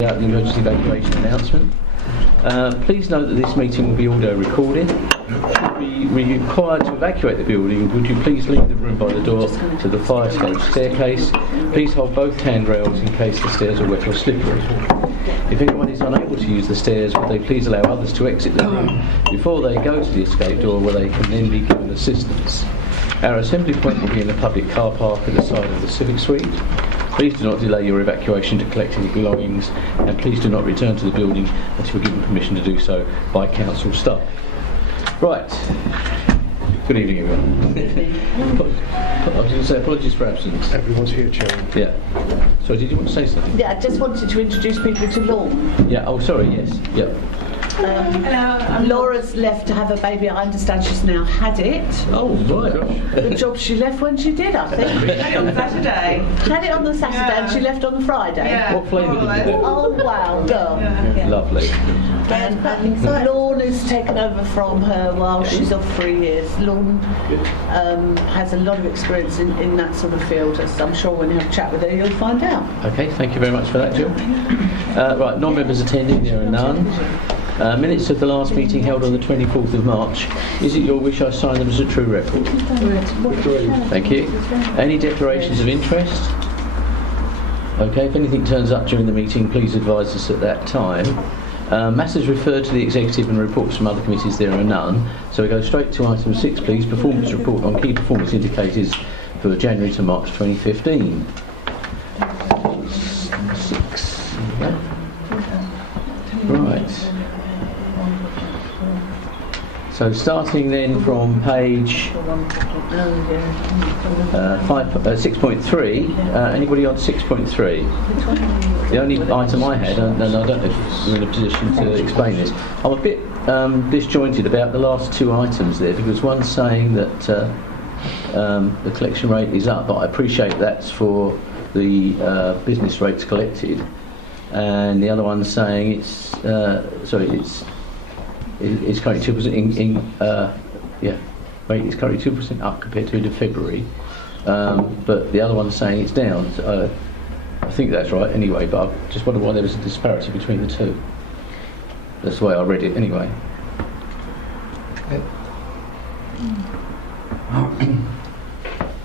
The emergency evacuation announcement. Please note that this meeting will be audio recorded. Should we be required to evacuate the building, would you please leave the room by the door to the fire stage staircase. Please hold both handrails in case the stairs are wet or slippery. If anyone is unable to use the stairs, would they please allow others to exit the room before they go to the escape door, where they can then be given assistance. Our assembly point will be in the public car park at the side of the Civic Suite. Please do not delay your evacuation to collect any belongings, and please do not return to the building until given permission to do so by council staff. Right. Good evening, everyone. I was going to say apologies for absence. Everyone's here, Chairman. Yeah. So did you want to say something? Yeah, I just wanted to introduce people to Laura. Yeah. Oh, sorry. Yes. Yeah. Hello. Laura's left to have a baby. I understand she's now had it. Oh, right. The job she left when she did, I think. Had it on Saturday. Had it on the Saturday and she left on the Friday. Yeah. What flavour did you get? Oh, wow, girl. Yeah. Lovely. And Lorna's taken over from her while she's off 3 years. Lorna has a lot of experience in that sort of field, so I'm sure when you have a chat with her you'll find out. Okay, thank you very much for that, Jill. Right, non-members attending, there are none. Minutes of the last meeting held on the 24th of March. Is it your wish I sign them as a true record? Thank you. Any declarations of interest? Okay, if anything turns up during the meeting, please advise us at that time. Matters referred to the executive and reports from other committees, there are none. So we go straight to item 6, please. Performance report on key performance indicators for January to March 2015. 6. Yeah. Right. So starting then from page 6.3, anybody on 6.3? The only item I had, and I don't know if you're in a position to explain this, I'm a bit disjointed about the last two items there, because one's saying that the collection rate is up, but I appreciate that's for the business rates collected, and the other one's saying it's currently 2% rate is currently 2% up compared to end of February, but the other one's saying it's down. So, I think that's right anyway, but I just wonder why there was a disparity between the two. That's the way I read it anyway.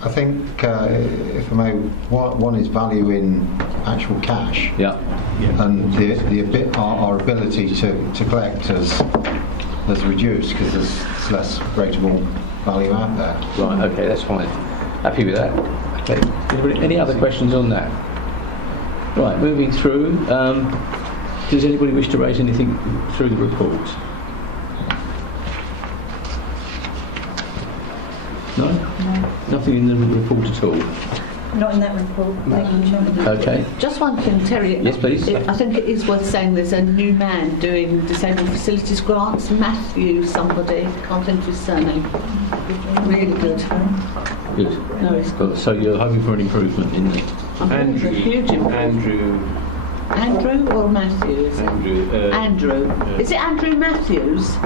I think, if I may, one is value in actual cash. Yeah. And our ability to collect has reduced because there's less rateable value out there. Right, okay, that's fine. Happy with that. Okay. Any other questions on that? Right, moving through. Does anybody wish to raise anything through the report? No? Nothing in the report at all? Not in that report. Thank you, Chairman. Okay. Just one thing, Terry. Yes, please. I think it is worth saying there's a new man doing disabled facilities grants, Matthew somebody, can't think of his surname. Really good. Good. No, he's good. So you're hoping for an improvement in the... I'm hoping for a huge improvement. Andrew or Matthew? Is it? Andrew. Is it Andrew Matthews?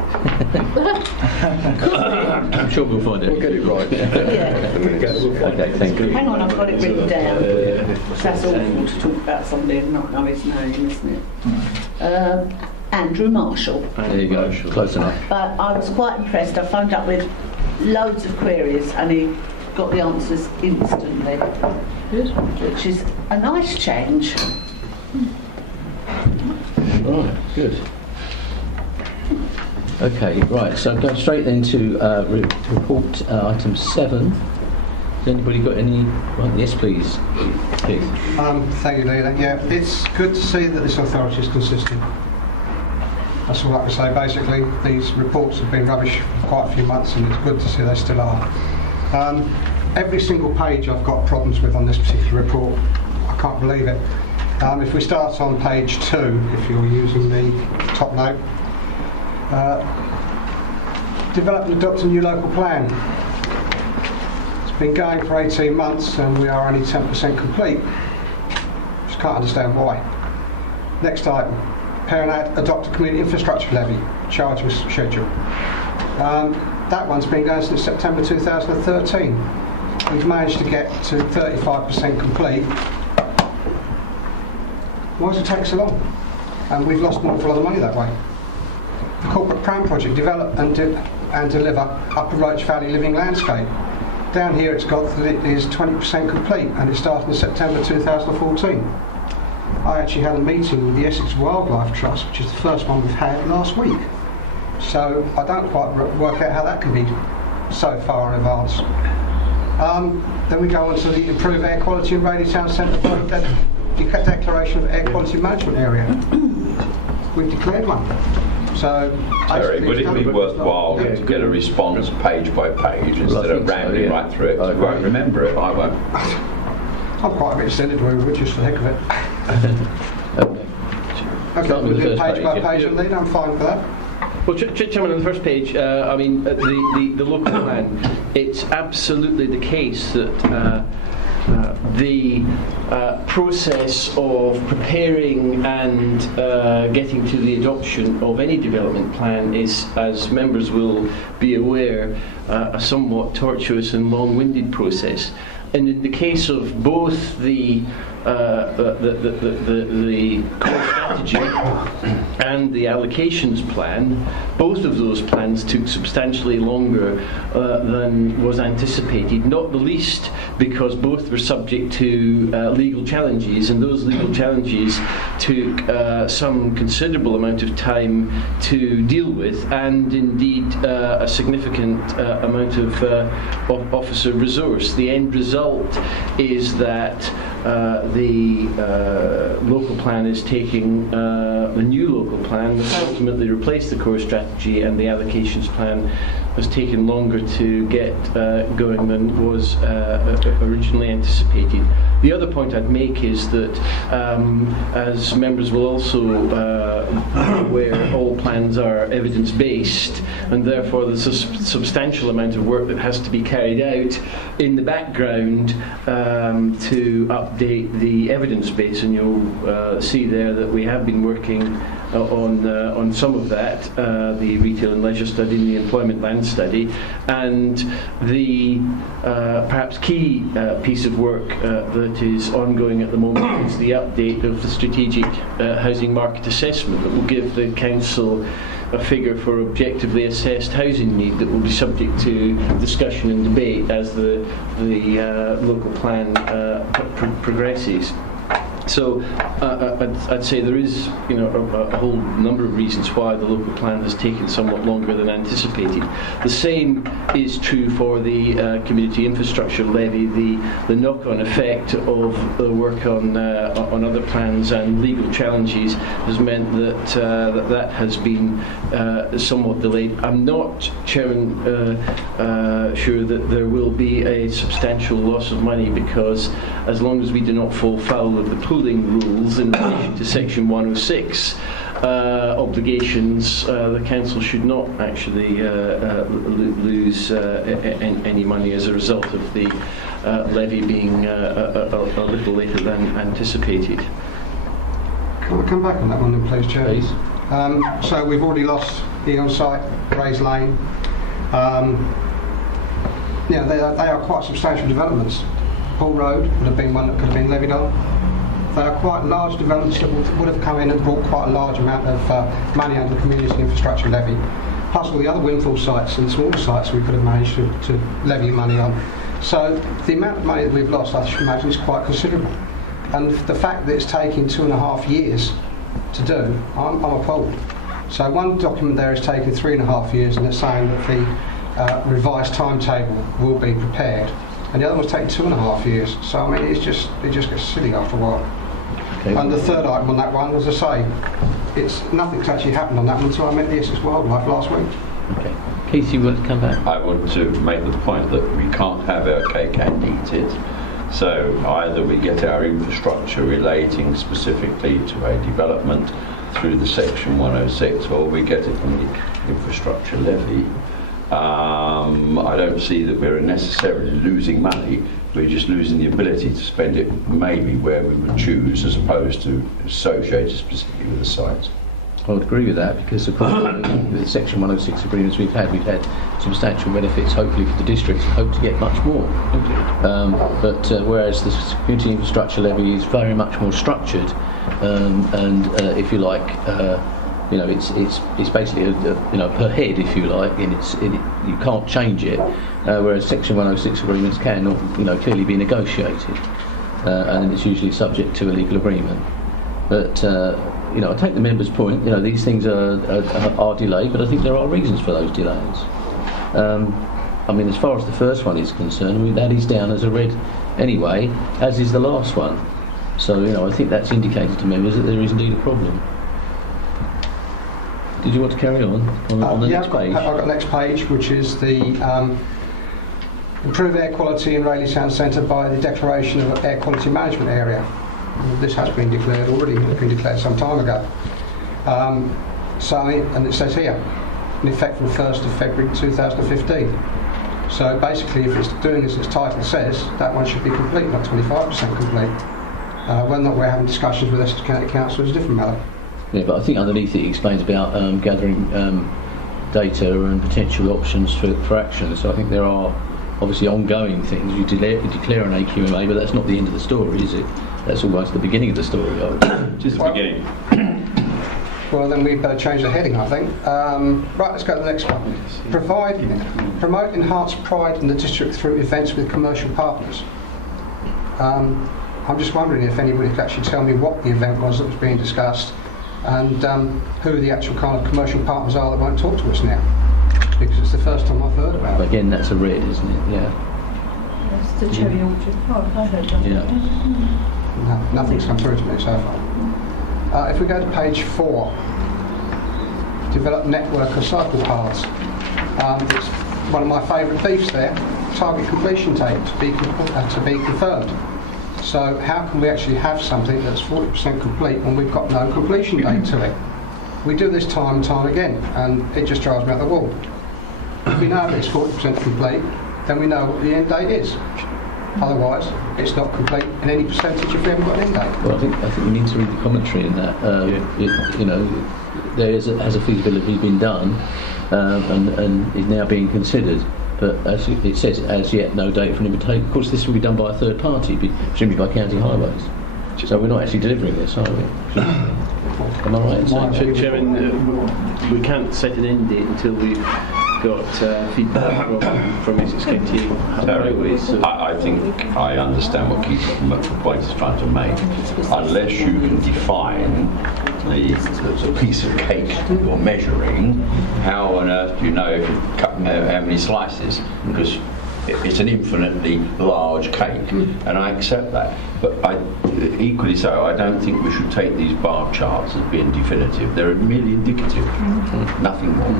I'm sure we'll find it. We'll get it right. Yeah. Okay, thank you. Hang on, I've got it written down. That's awful to talk about somebody and not know his name, isn't it? Andrew Marshall. There you go, close enough. But I was quite impressed. I phoned up with loads of queries and he got the answers instantly. Good. Which is a nice change. Right, good. Okay, right, so going straight then to report item 7. Has anybody got any... Right, yes, please. Please. Thank you, Leila. Yeah, it's good to see that this authority is consistent. That's all I can say. Basically, these reports have been rubbish for quite a few months and it's good to see they still are. Every single page I've got problems with on this particular report. I can't believe it. If we start on page 2, if you're using the top note, develop and adopt a new local plan. It's been going for 18 months and we are only 10% complete. Just can't understand why. Next item, prepare and adopt a community infrastructure levy, charge with schedule. That one's been going since September 2013. We've managed to get to 35% complete Why does it take so long? And we've lost an awful lot of money that way. The corporate Pram project, develop and deliver Upper Roach Valley living landscape. Down here it's got that it is 20% complete and it started in September 2014. I actually had a meeting with the Essex Wildlife Trust, which is the first one we've had, last week. So I don't quite work out how that can be so far in advance. Then we go on to the Improve Air Quality in Raleigh Town Centre Declaration of Air Quality Management Area. We've declared one. So, Terry, would it be worthwhile to get a response page by page instead of rambling right through it? You won't remember it, I won't. I'm quite a bit extended with just for the heck of it. Okay, we'll do page by page and lead, I'm fine for that. Well, Chairman, on the first page, I mean, the local plan, it's absolutely the case that the process of preparing and getting to the adoption of any development plan is, as members will be aware, a somewhat tortuous and long-winded process. And in the case of both the core strategy and the allocations plan, both of those plans took substantially longer than was anticipated, not the least because both were subject to legal challenges, and those legal challenges took some considerable amount of time to deal with, and indeed a significant amount of officer resource. The end result is that the local plan is taking the new local plan, which ultimately replaced the core strategy, and the allocations plan has taken longer to get going than was originally anticipated. The other point I'd make is that, as members will also aware, all plans are evidence-based, and therefore there's a substantial amount of work that has to be carried out in the background to update the evidence base, and you'll see there that we have been working on some of that, the retail and leisure study and the employment land study, and the perhaps key piece of work that is ongoing at the moment is the update of the strategic housing market assessment that will give the council a figure for objectively assessed housing need that will be subject to discussion and debate as the local plan progresses. So I'd say there is, a whole number of reasons why the local plan has taken somewhat longer than anticipated. The same is true for the community infrastructure levy. The knock-on effect of the work on other plans and legal challenges has meant that that has been somewhat delayed. I'm not, Chairman, sure that there will be a substantial loss of money, because as long as we do not fall foul of the pooling rules in relation to Section 106 obligations, the council should not actually lose any money as a result of the levy being a little later than anticipated. Can I come back on that one then, please, Chair? Please. So we've already lost the on-site, Grays Lane. They are quite substantial developments. Paul Road would have been one that could have been levied on. They are quite large developments that would have come in and brought quite a large amount of money under the community infrastructure levy. Plus all the other windfall sites and smaller sites we could have managed to levy money on. So the amount of money that we've lost, I should imagine, is quite considerable. And the fact that it's taking 2.5 years to do, I'm appalled. So one document there is taking 3.5 years, and it's saying that the revised timetable will be prepared. And the other one's taking 2.5 year. So I mean, it just gets silly after a while. Okay. And the third item on that one, as I say, nothing's actually happened on that one until I met the Essex Wildlife last week. Okay. Keith, you want to come back? I want to make the point that we can't have our cake and eat it. So either we get our infrastructure relating specifically to a development through the Section 106, or we get it from the infrastructure levy. I don't see that we're necessarily losing money. We're just losing the ability to spend it maybe where we would choose, as opposed to associated specifically with the sites. I would agree with that, because of course with the Section 106 agreements we've had substantial benefits, hopefully for the districts, and hope to get much more. But whereas the community infrastructure levy is very much more structured, and if you like, it's basically a per head, if you like, and you can't change it, whereas Section 106 agreements can, clearly be negotiated, and it's usually subject to a legal agreement. But I take the member's point. These things are delayed, but I think there are reasons for those delays. As far as the first one is concerned, that is down as a red anyway, as is the last one. So, I think that's indicated to members that there is indeed a problem. Did you want to carry on the next page? I've got the next page, which is the improve air quality in Rayleigh Town Centre by the declaration of air quality management area. This has been declared already. It's been declared some time ago. And it says here, in effect from 1st of February 2015. So basically, if it's doing as its title says, that one should be complete, not 25% complete. Whether or not we're having discussions with Leicester County Council is a different matter. Yeah, but I think underneath it explains about gathering data and potential options for action. So I think there are obviously ongoing things. You declare an AQMA, but that's not the end of the story, is it? That's almost the beginning of the story. Just the beginning. Well, then we better change the heading, I think. Right, let's go to the next one. Promote enhanced pride in the district through events with commercial partners. I'm just wondering if anybody could actually tell me what the event was that was being discussed, and who the actual kind of commercial partners are that won't talk to us now, because it's the first time I've heard about it. Again, that's a red, isn't it? Yeah. That's the Cherry Orchard. Oh, I heard that. Yeah. No, nothing's come through to me so far. If we go to page 4, develop network of cycle paths. It's one of my favourite beefs there. Target completion date to be confirmed. So how can we actually have something that's 40% complete when we've got no completion date to it? We do this time and time again, and it just drives me up the wall. If we know it's 40% complete, then we know what the end date is. Otherwise, it's not complete in any percentage if we haven't got an end date. Well, I think we need to read the commentary in that. Has a feasibility been done, and is now being considered. But as it says, as yet no date for an invitation. Of course, this will be done by a third party, presumably by County Highways. So we're not actually delivering this, are we? Am I right in saying? Chairman, we can't set an end date until we've got feedback from Essex County Highways. So I think I understand what Keith's point is trying to make. Unless you can define the piece of cake you're measuring, how on earth do you know if you've cut how many slices? Because it's an infinitely large cake, and I accept that. But equally so, I don't think we should take these bar charts as being definitive. They're merely indicative, nothing more.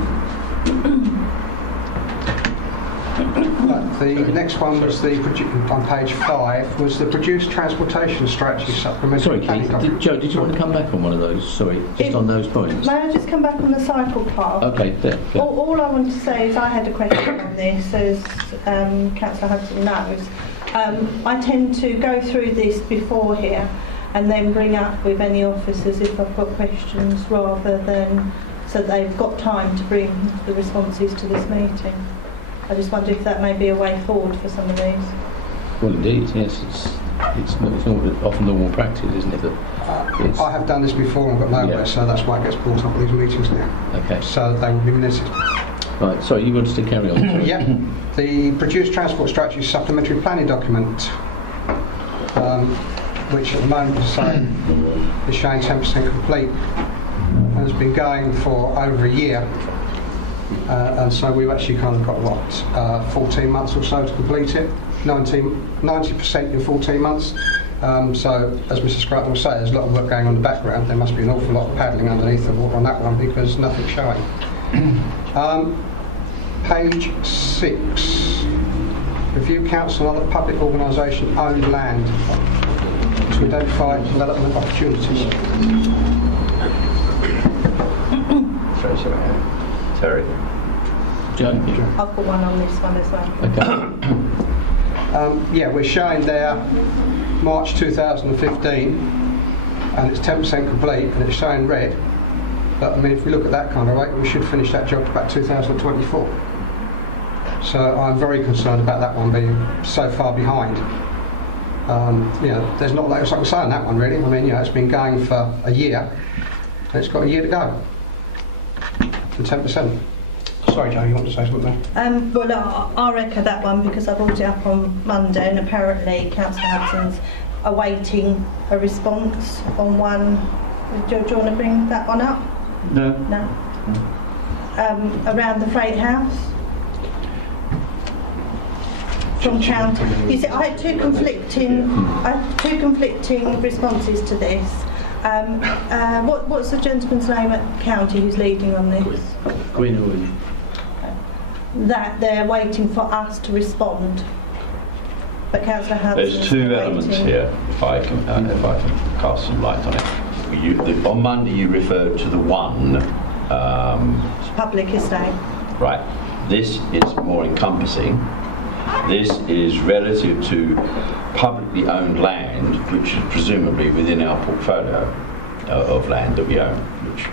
Right, the next one was on page 5 was the produced transportation strategy supplementary. Sorry, planning Keith. document. Joe, did you want to come back on one of those? Sorry, just on those points. May I just come back on the cycle path? Okay, there. All I want to say is I had a question on this, as Councillor Hudson knows. I tend to go through this before here and then bring up with any officers if I've got questions, rather than so they've got time to bring the responses to this meeting. I just wonder if that may be a way forward for some of these. Well, indeed, yes. It's often normal practice, isn't it? I have done this before and got nowhere, so that's why it gets brought up at these meetings now. Okay. So they will be minuted. Right, sorry, you wanted to carry on? Yeah. The produced transport strategy supplementary planning document, which at the moment is showing 10% complete, and has been going for over a year. And so we've actually kind of got 14 months or so to complete it. 90% in 14 months. So as Mr. Scruton will say, there's a lot of work going on in the background. There must be an awful lot of paddling underneath the water on that one because nothing's showing. Page 6. Review council and other public organisation owned land to identify development opportunities. Terry. Joe? I've got one on this one as well. Okay. Yeah, we're showing there March 2015, and it's 10% complete, and it's showing red. But I mean, if we look at that kind of rate, we should finish that job about 2024. So I'm very concerned about that one being so far behind. You know, there's not much I can say on that one really. I mean, you know, it's been going for a year, and it's got a year to go. And 10%. Sorry, Joe, you want to say something there? Well, I'll echo that one because I brought it up on Monday, and apparently Councillor Hudson's awaiting a response on one. Do you want to bring that one up? No. No. Around the freight house. From county. You see, I had two conflicting responses to this. What's the gentleman's name at county who's leading on this? Gwynwood. That they're waiting for us to respond. But Councillor Hudson. There's two elements here, if I can cast some light on it. On Monday you referred to the one Public estate. right. This is more encompassing. This is relative to publicly owned land, which is presumably within our portfolio of land that we own, which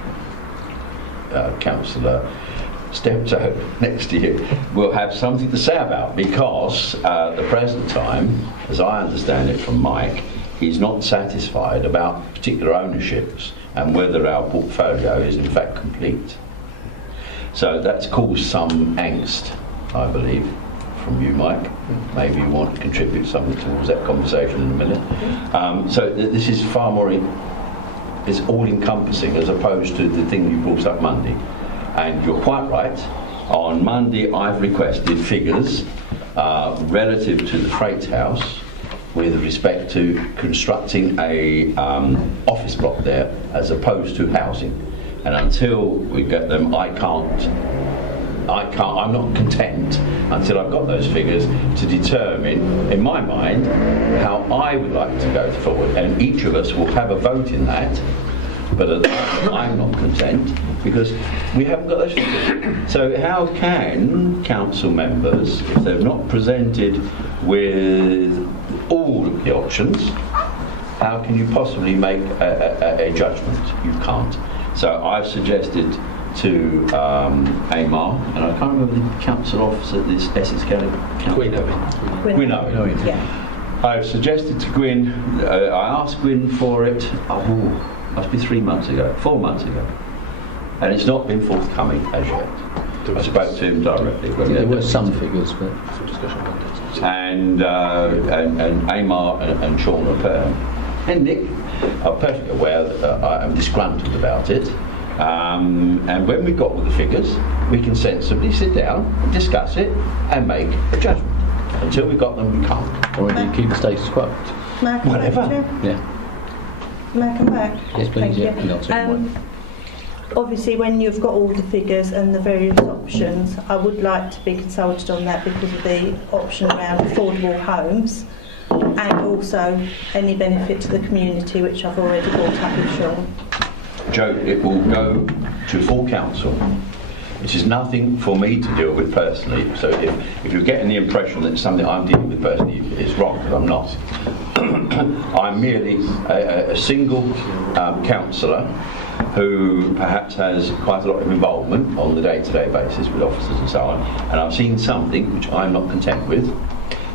Councillor Steptoe next to you will have something to say about, because at the present time, as I understand it from Mike, he's not satisfied about particular ownerships and whether our portfolio is in fact complete. So that's caused some angst, I believe, from you, Mike. Maybe you want to contribute something towards that conversation in a minute. So this is far more, it's all-encompassing as opposed to the thing you brought up Monday. And you're quite right. On Monday, I've requested figures relative to the freight house with respect to constructing a office block there as opposed to housing. And until we get them, I'm not content until I've got those figures to determine, in my mind, how I would like to go forward. And each of us will have a vote in that. But at the moment, I'm not content because we haven't got those figures. So how can council members, if they've not presented with all of the options, how can you possibly make a judgment? You can't. So I've suggested to Amar, and I can't remember the council office at this Essex County Council. Gwynwood. Yeah. I've suggested to Gwyn, I asked Gwyn for it, must be 4 months ago, and it's not been forthcoming as yet. I spoke to him directly. There were some figures, but and Amar and Sean and Nick are perfectly aware that I am disgruntled about it. And when we've got all the figures, we can sensibly sit down and discuss it and make a judgment. Until we've got them, we can't. or indeed keep the status quo. Whatever. Yeah. May I come back? Yes, please. Thank Yeah. you. Not too Obviously, when you've got all the figures and the various options, I would like to be consulted on that because of the option around affordable homes and also any benefit to the community, which I've already brought up with Sean. Joe, it will go to full council. It is nothing for me to deal with personally. So if you're getting the impression that it's something I'm dealing with personally, it's wrong, because I'm not. I'm merely a single councillor who perhaps has quite a lot of involvement on the day-to-day basis with officers and so on, and I've seen something which I'm not content with.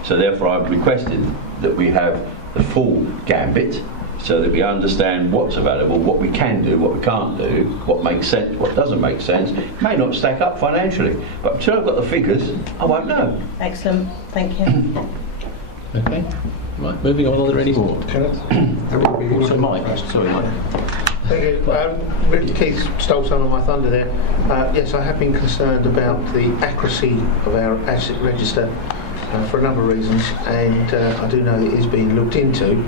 So therefore I've requested that we have the full gambit, so that we understand what's available, what we can do, what we can't do, what makes sense, what doesn't make sense. It may not stack up financially, but until I've got the figures, I won't know. Excellent, thank you. Okay. Right, moving on. Are there any more? So Mike. Sorry, Mike. Thank you. Keith stole some of my thunder there. Yes, I have been concerned about the accuracy of our asset register for a number of reasons, and I do know it is being looked into,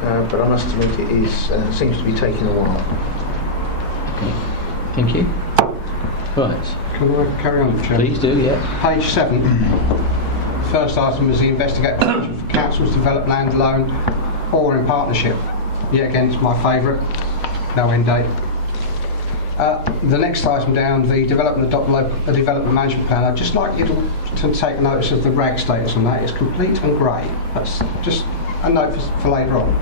but I must admit it is seems to be taking a while. Okay. Thank you. Right. Can I carry on, Chair? Please do. Yeah. Page 7. First item was the investigate potential for councils to develop land alone or in partnership. Yet again, it's my favourite. No end date. The next item down, the development development management plan. I'd just like you to take notice of the RAG status on that. It's complete and grey. That's just a note for later on.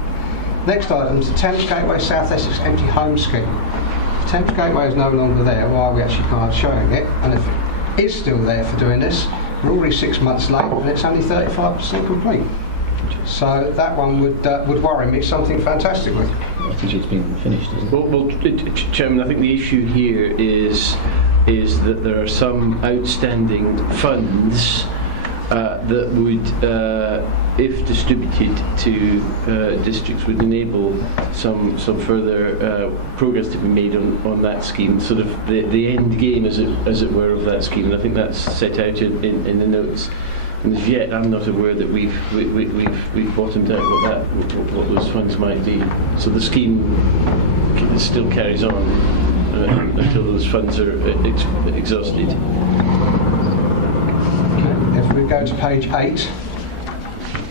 Next item is the Thames Gateway South Essex Empty Home Scheme. The Thames Gateway is no longer there. Why are we actually kind of showing it? And if it is still there for doing this, we're already 6 months late and it's only 35% complete. So that one would worry me something fantastically. I think it's been finished, isn't it? Well, Chairman, I think the issue here is that there are some outstanding funds that would, if distributed to districts, would enable some further progress to be made on that scheme, sort of the end game, as it were, of that scheme. And I think that's set out in the notes. And as yet, I'm not aware that we've bottomed out what those funds might be. So the scheme still carries on until those funds are exhausted. If we go to page 8,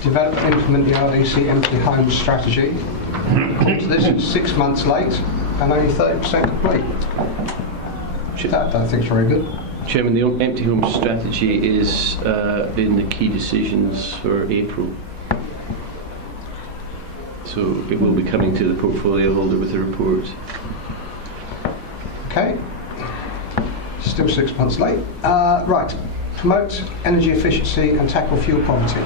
develop and implement the RDC empty homes strategy. So this is 6 months late and only 30% complete. That I don't think is very good. Chairman, the empty home strategy is in the key decisions for April. So it will be coming to the portfolio holder with a report. Okay. Still 6 months late. Right. Promote energy efficiency and tackle fuel poverty.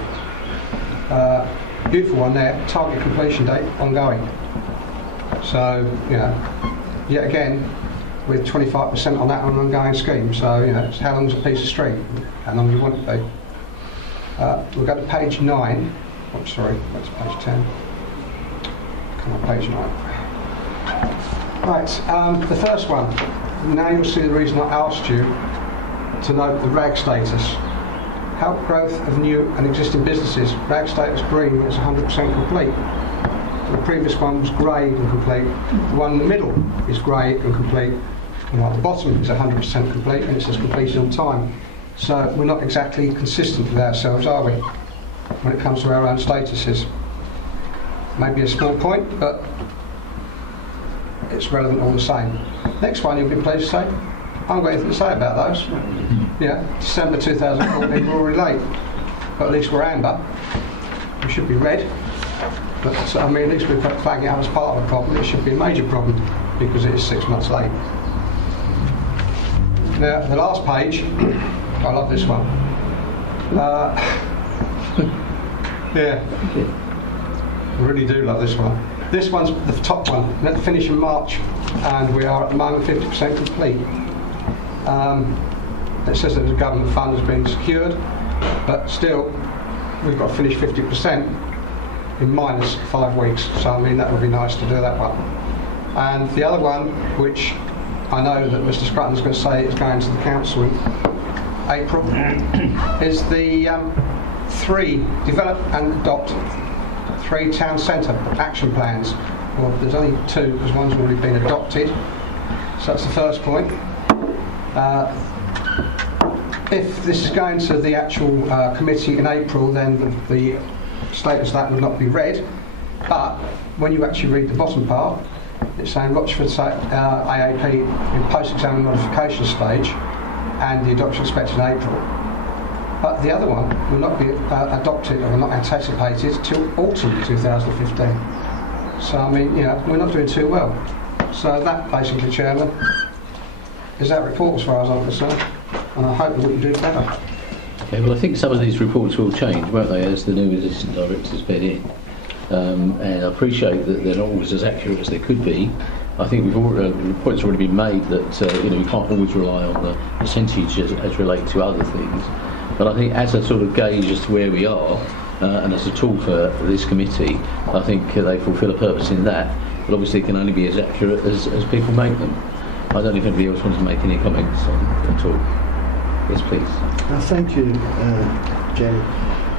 Beautiful one there. Target completion date ongoing. So, yet again, with 25% on that on an ongoing scheme. So, it's how long is a piece of string? How long do you want it to be? We'll go to page 9. Oh, sorry, that's page 10. Come on, page 9. Right, the first one. Now you'll see the reason I asked you to note the RAG status. Help growth of new and existing businesses. RAG status green is 100% complete. The previous one was grey and complete. The one in the middle is grey and complete. And at the bottom is 100% complete, and it says completed on time. So we're not exactly consistent with ourselves, are we, when it comes to our own statuses? Maybe a small point, but it's relevant all the same. Next one, you'll be pleased to say, I haven't got anything to say about those. Yeah, December 2014, we're already late. But at least we're amber. We should be red. But at least we're flagging it up as part of a problem. It should be a major problem because it is 6 months late. Now, the last page, I love this one. Yeah, I really do love this one. This one's the top one. Let the finish in March, and we are at the moment 50% complete. It says that the government fund has been secured, but still, we've got to finish 50% in minus 5 weeks. So that would be nice to do that one. And the other one, which I know that Mr. Scrutton's going to say is going to the council in April, is the 3 develop and adopt 3 town centre action plans. Well, there's only 2 because one's already been adopted. So that's the first point. If this is going to the actual committee in April, then the status of that will not be read. But when you actually read the bottom part, it's saying Rochford AAP in post-exam modification stage, and the adoption expected in April. But the other one will not be adopted or not anticipated till autumn 2015. So we're not doing too well. So that basically, Chairman, is that report as far as I'm concerned, and I hope that we can do better. Okay, well, I think some of these reports will change, won't they, as the new assistant directors bed in. And I appreciate that they're not always as accurate as they could be. I think the point's already been made that you can't always rely on the percentages as related to other things. But I think as a sort of gauge as to where we are, and as a tool for this committee, I think they fulfil a purpose in that. But obviously it can only be as accurate as people make them. I don't know if anybody else wants to make any comments at all. Yes, please. Thank you, Jenny.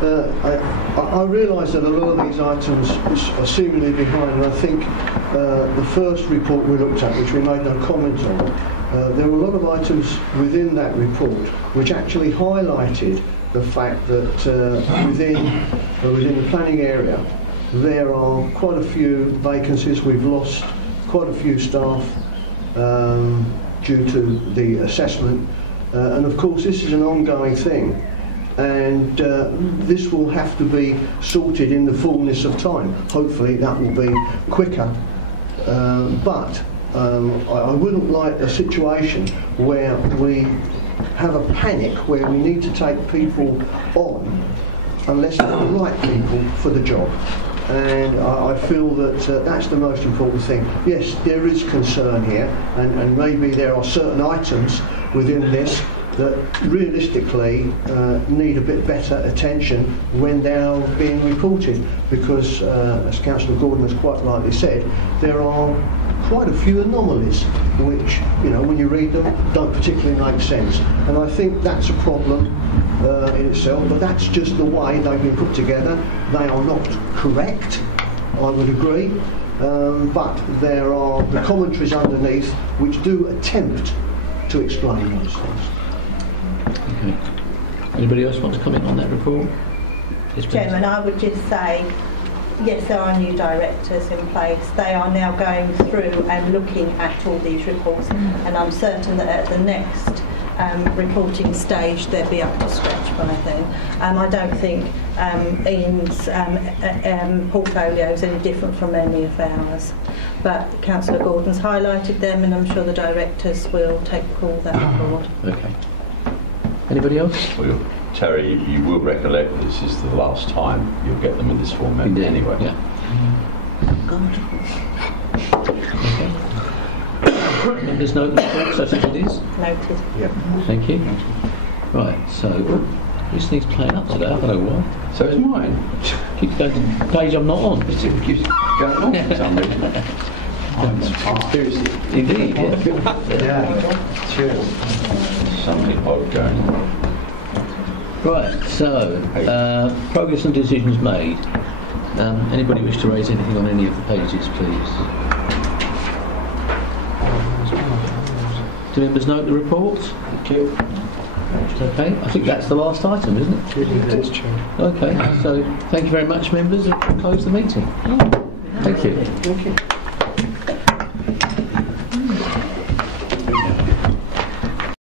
I realise that a lot of these items are seemingly behind, and I think the first report we looked at, which we made no comments on, there were a lot of items within that report which actually highlighted the fact that within the planning area there are quite a few vacancies. We've lost quite a few staff due to the assessment, and of course this is an ongoing thing. And this will have to be sorted in the fullness of time. Hopefully that will be quicker. But I wouldn't like a situation where we have a panic, where we need to take people on unless they're the right people for the job. And I feel that that's the most important thing. Yes, there is concern here, and maybe there are certain items within this that realistically need a bit better attention when they are being reported, because as Councillor Gordon has quite rightly said, there are quite a few anomalies which, you know, when you read them, don't particularly make sense. And I think that's a problem in itself, but that's just the way they've been put together. They are not correct, I would agree, but there are the commentaries underneath which do attempt to explain those things. Okay. Anybody else want to comment on that report? Yes, please. Chairman, I would just say, yes, there are new directors in place. They are now going through and looking at all these reports, and I'm certain that at the next reporting stage they'll be up to scratch by then. I don't think Ian's portfolio is any different from any of ours, but Councillor Gordon's highlighted them, and I'm sure the directors will take all that on board. Okay. Anybody else? Well, Terry, you will recollect this is the last time you'll get them in this format. Indeed. Anyway. Yeah. Okay. Members note the report such as it is? Noted. Thank you. Right, so this needs playing up today, I don't know why. So is mine. Keeps going to the page I'm not on. It keeps going on for some reason. Conspiracy. Indeed, yeah. Cheers. Something odd going on. Right, so progress and decisions made. Anybody wish to raise anything on any of the pages, please? Do members note the report? Thank you. Okay, I think that's the last item, isn't it? It is, Chair. Okay, so thank you very much, members. I'll close the meeting. Thank you. Thank you.